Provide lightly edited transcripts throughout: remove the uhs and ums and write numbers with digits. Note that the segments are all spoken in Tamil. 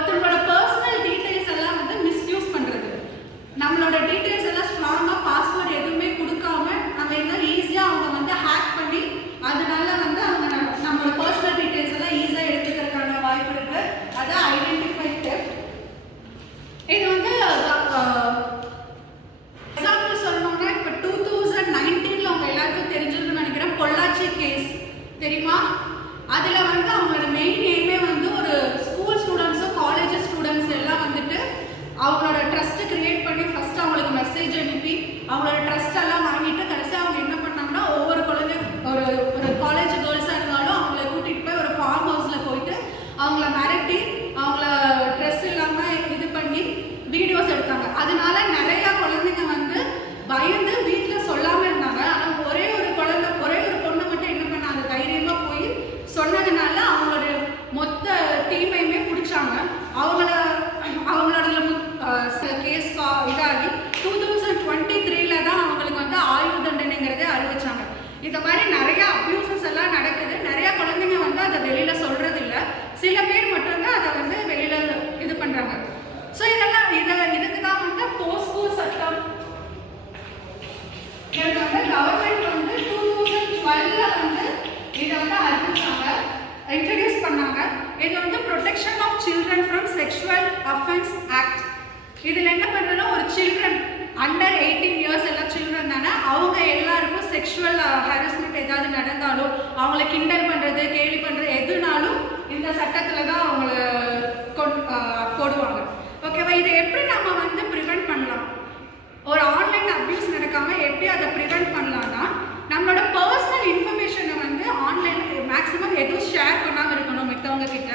ஒருத்தரோட பர்சனல் டீடைல்ஸ் எல்லாம் வந்து மிஸ்யூஸ் பண்றது. நம்மளோட டீடைல்ஸ் எல்லாம் ஸ்ட்ராங்கா பாஸ்வேர்டு எதுவுமே கொடுக்காம நம்ம எல்லாம் ஈஸியா அவங்க வந்து ஹேக் பண்ணி அதனால வந்து அவங்க நம்மளோட பர்சனல் டீடைல்ஸ் எல்லாம் ஈஸியா எடுத்துக்கிறதுக்கான வாய்ப்பு இருக்கு. அதான் ஐடென்டிஃபை தெஃப்ட். இது வந்து எக்ஸாம்பிள் சொல்லணும்னா இப்போ 2019 உங்க எல்லாருக்கும் தெரிஞ்சிருக்குன்னு நினைக்கிறேன். பொள்ளாச்சி கேஸ் தெரியுமா? அதுல வந்து அவங்களோட மெயின் எய்மே வந்து ஒரு ஸ்கூல் ஸ்டூடெண்ட்ஸோ காலேஜ் ஸ்டூடெண்ட்ஸ் எல்லாம் வந்துட்டு அவங்களோட ட்ரஸ்ட் கிரியேட் பண்ணி ஃபர்ஸ்ட் அவங்களுக்கு மெசேஜ் அனுப்பி அவங்களோட ட்ரஸ்ட் எல்லாம் வாங்கிட்டு கடைசி அவங்க என்ன பண்ணாங்கன்னா ஒவ்வொரு குழந்தை ஒரு காலேஜ் கேர்ள்ஸாக இருந்தாலும் அவங்கள கூட்டிகிட்டு போய் ஒரு ஃபார்ம் ஹவுஸில் போயிட்டு அவங்கள மிரட்டி அவங்கள ட்ரெஸ் இல்லாமல் இது பண்ணி வீடியோஸ் எடுத்தாங்க. அதனால நிறைய குழந்தைங்க வந்து பயந்து வீட்டில் சொல்லாமல் இருந்தாங்க. ஆனால் ஒரே ஒரு பொண்ணு மட்டும் என்ன பண்ணாங்க, தைரியமாக போய் சொன்னதுனால அவங்களோட மொத்த டீமையுமே பிடிச்சாங்க. அவங்களோட கேஸ் இதாகி 2023 தான் அவங்களுக்கு வந்து ஆயுள் தண்டனைங்கிறத அறிவிச்சாங்க. இந்த மாதிரி நிறைய அப்யூசஸ் எல்லாம் நடக்குது. நிறைய குழந்தைங்க வந்து அதை வெளியில சொல்றது இல்லை. சில பேர் மட்டும்தான் அதை வந்து வெளியில இது பண்றாங்க. ஸோ இதெல்லாம் இதுக்கு தான் வந்து போஸ்கோ சட்டம் வந்து கவர்மெண்ட் வந்து 2012 வந்து இதை வந்து அறிவிச்சாங்க, இன்ட்ரடியூஸ் பண்ணாங்க. இது வந்து protection of children from sexual offence act. இதில் என்ன பண்ணுறதுன்னா ஒரு சில்ட்ரன் அண்டர் 18 இயர்ஸ் எல்லாம் சில்ட்ரன் தானே, அவங்க எல்லாருக்கும் செக்ஷுவல் ஹாரஸ்மெண்ட் ஏதாவது நடந்தாலும் அவங்கள கிண்டல் பண்ணுறது கேலி பண்ணுறது எதுனாலும் இந்த சட்டத்தில் தான் அவங்கள போடுவாங்க. ஓகேவா? இதை எப்படி நம்ம வந்து ப்ரிவெண்ட் பண்ணலாம்? ஒரு ஆன்லைன் அப்யூஸ் நடக்காம எப்படி அதை ப்ரிவெண்ட் பண்ணலாம்னா நம்மளோட பர்சனல் இன்ஃபர்மேஷனை வந்து ஆன்லைனில் மேக்ஸிமம் எதுவும் ஷேர் பண்ணாமல் இருக்கணும் மற்றவங்க கிட்ட.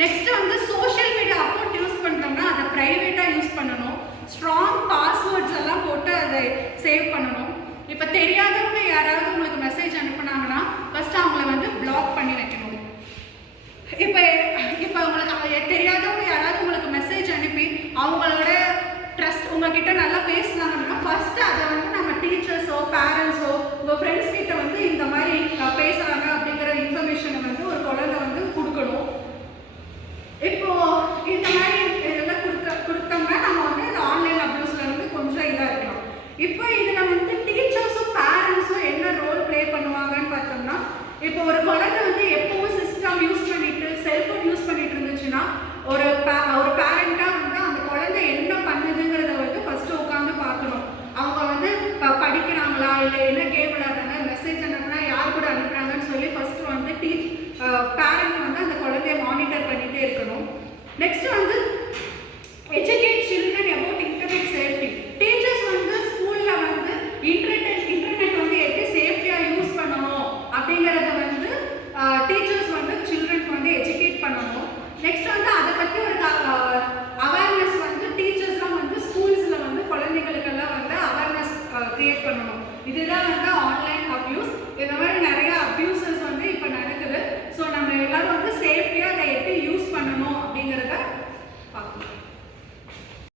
நெக்ஸ்ட் வந்து சோஷியல் மீடியா அக்கௌண்ட் யூஸ் பண்ணுறோம்னா அதை ப்ரைவேட்டாக யூஸ் பண்ணணும். ஸ்ட்ராங் பாஸ்வேர்ட்ஸ் எல்லாம் போட்டு அதை சேவ் பண்ணணும். இப்போ தெரியாதவங்க யாராவது உங்களுக்கு மெசேஜ் அனுப்புனாங்கன்னா ஃபர்ஸ்ட் அவங்கள வந்து பிளாக் பண்ணி வைக்கணும். இப்போ உங்களுக்கு தெரியாதவங்க யாராவது உங்களுக்கு மெசேஜ் அனுப்பி அவங்களோட ட்ரஸ்ட் உங்ககிட்ட நல்லா பேசினாங்கன்னா ஃபர்ஸ்ட் அதை வந்து நம்ம டீச்சர்ஸோ பேரண்ட்ஸோ உங்கள் ஃப்ரெண்ட்ஸ் கிட்ட வந்து இந்த மாதிரி பேசுகிறாங்க அப்படிங்கிற இன்ஃபர்மேஷனை வந்து ஒரு குழந்தை வந்து கொடுக்கணும். இப்போ இந்த மாதிரி இதெல்லாம் கொடுத்தோம்னா நம்ம வந்து இந்த ஆன்லைன் அப்யூஸ்ல இருந்து கொஞ்சம் இதாக இருக்கலாம். இப்போ இதில் வந்து டீச்சர்ஸும் பேரண்ட்ஸும் என்ன ரோல் ப்ளே பண்ணுவாங்கன்னு பார்த்தோம்னா, இப்போ ஒரு குழந்தை வந்து எப்பவும் சிஸ்டம் யூஸ் பண்ணிட்டு செல்ஃபோன் யூஸ் பண்ணிட்டு இருந்துச்சுன்னா ஒரு பேரண்ட்டாக வந்து அந்த குழந்தை என்ன பண்ணுதுங்கிறத வந்து ஃபர்ஸ்ட் உட்காந்து பார்க்கணும். அவங்க வந்து படிக்கிறாங்களா இல்லை என்ன கேம் விளையாடுறாங்க, மெசேஜ் அனுப்புனா யார் கூட அனுப்புறாங்கன்னு சொல்லி ஃபர்ஸ்ட் வந்து பேரண்ட் வந்து அந்த குழந்தைய மானிட்டர் பண்ணிகிட்டே இருக்கணும். நெக்ஸ்ட் வந்து